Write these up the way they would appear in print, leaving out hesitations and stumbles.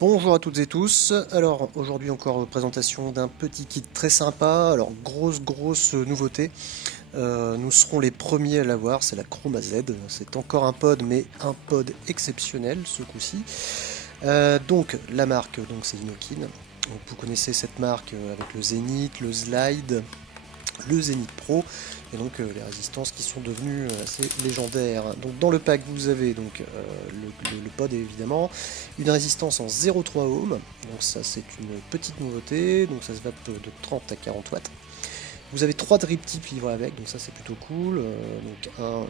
Bonjour à toutes et tous. Alors aujourd'hui encore présentation d'un petit kit très sympa. Alors grosse nouveauté. Nous serons les premiers à l'avoir. C'est la Chroma Z. C'est encore un pod, mais un pod exceptionnel ce coup-ci. Donc la marque, donc c'est Inokin. Donc, vous connaissez cette marque avec le Zénith, le Slide, le Zénith Pro et donc les résistances qui sont devenues assez légendaires. Donc dans le pack vous avez donc le pod évidemment, une résistance en 0,3 ohm, donc ça c'est une petite nouveauté, donc ça se va de 30 à 40 watts. Vous avez 3 drip tips livrés avec, donc ça c'est plutôt cool. Donc un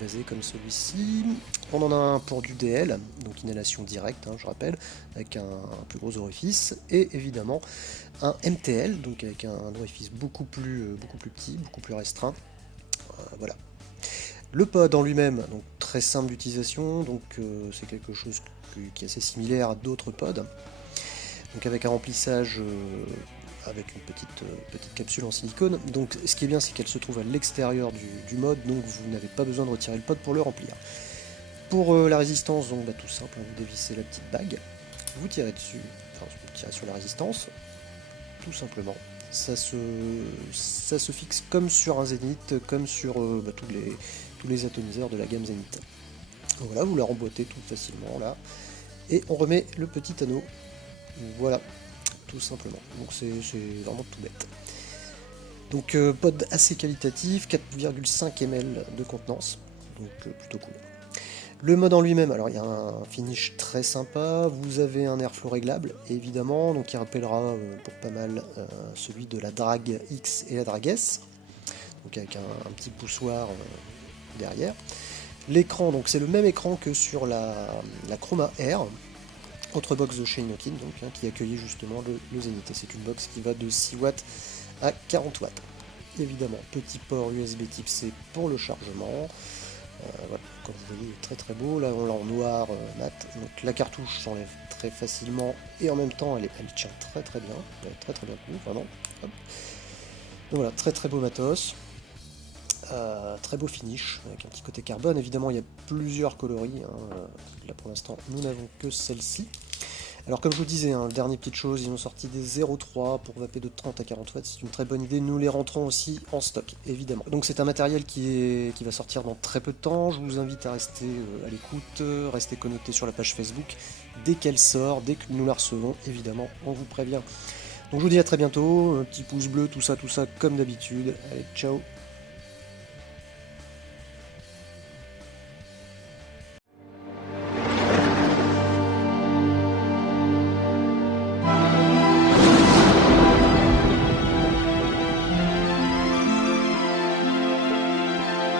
évasé comme celui-ci. On en a un pour du DL, donc inhalation directe, je rappelle, avec un plus gros orifice. Et évidemment un MTL, donc avec un orifice beaucoup plus petit, beaucoup plus restreint. Voilà. Le pod en lui-même, donc très simple d'utilisation, donc c'est quelque chose qui est assez similaire à d'autres pods. Donc avec un remplissage avec une petite capsule en silicone. Donc ce qui est bien, c'est qu'elle se trouve à l'extérieur du mode, donc vous n'avez pas besoin de retirer le pod pour le remplir. Pour la résistance, donc tout simple, vous dévissez la petite bague, vous tirez dessus, enfin vous tirez sur la résistance, tout simplement. Ça se fixe comme sur un Zénith, comme sur tous les atomiseurs de la gamme Zénith. Donc voilà, vous la remboîtez tout facilement là, et on remet le petit anneau. Voilà, tout simplement. Donc c'est vraiment tout bête. Donc pod assez qualitatif, 4,5 ml de contenance, donc plutôt cool. Le mode en lui-même, alors il y a un finish très sympa, vous avez un airflow réglable, évidemment, donc il rappellera pour pas mal celui de la Drag X et la Drag S, donc avec un petit poussoir derrière. L'écran, donc c'est le même écran que sur la Chroma R, autre box de chez Inokin, donc, qui accueillait justement le Zénith. Et c'est une box qui va de 6 watts à 40 watts. Évidemment, petit port USB type C pour le chargement. Voilà, comme vous voyez, il est très beau. Là, on l'a en noir mat. Donc la cartouche s'enlève très facilement et en même temps, elle tient très bien. Elle est très bien cool, vraiment. Hop. Donc voilà, très beau matos. Très beau finish avec un petit côté carbone. Évidemment, il y a plusieurs coloris. Là pour l'instant, nous n'avons que celle-ci. Alors comme je vous disais, dernière petite chose, ils ont sorti des 0,3 pour vaper de 30 à 40 watts, c'est une très bonne idée, nous les rentrons aussi en stock, évidemment. Donc c'est un matériel qui va sortir dans très peu de temps, je vous invite à rester à l'écoute, restez connectés sur la page Facebook, dès qu'elle sort, dès que nous la recevons, évidemment, on vous prévient. Donc je vous dis à très bientôt, un petit pouce bleu, tout ça comme d'habitude, allez, ciao.